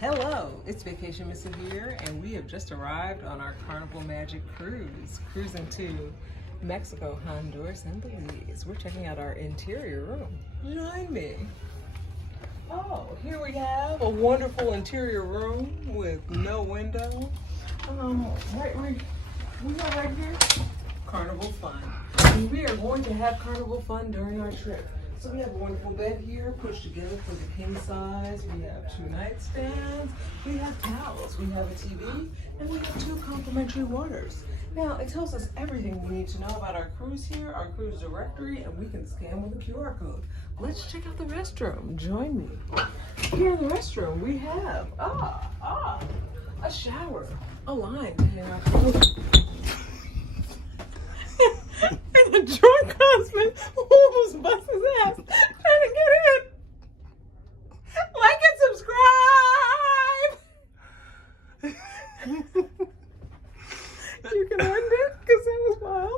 Hello, it's Vacation Missy here, and we have just arrived on our Carnival Magic cruise, cruising to Mexico, Honduras, and Belize. We're checking out our interior room. Join me. Oh, here we have a wonderful interior room with no window. We have right here Carnival Fun. And we are going to have Carnival Fun during our trip. So we have a wonderful bed here pushed together for the king size. We have 2 nightstands. We have towels. We have a TV. And we have 2 complimentary waters. Now, it tells us everything we need to know about our cruise here, our cruise directory, and we can scan with a QR code. Let's check out the restroom. Join me. Here in the restroom, we have a shower, a line to hang our clothes. And a drunk husband who's busting his ass trying to get in. Like and subscribe. You can end it because it was wild.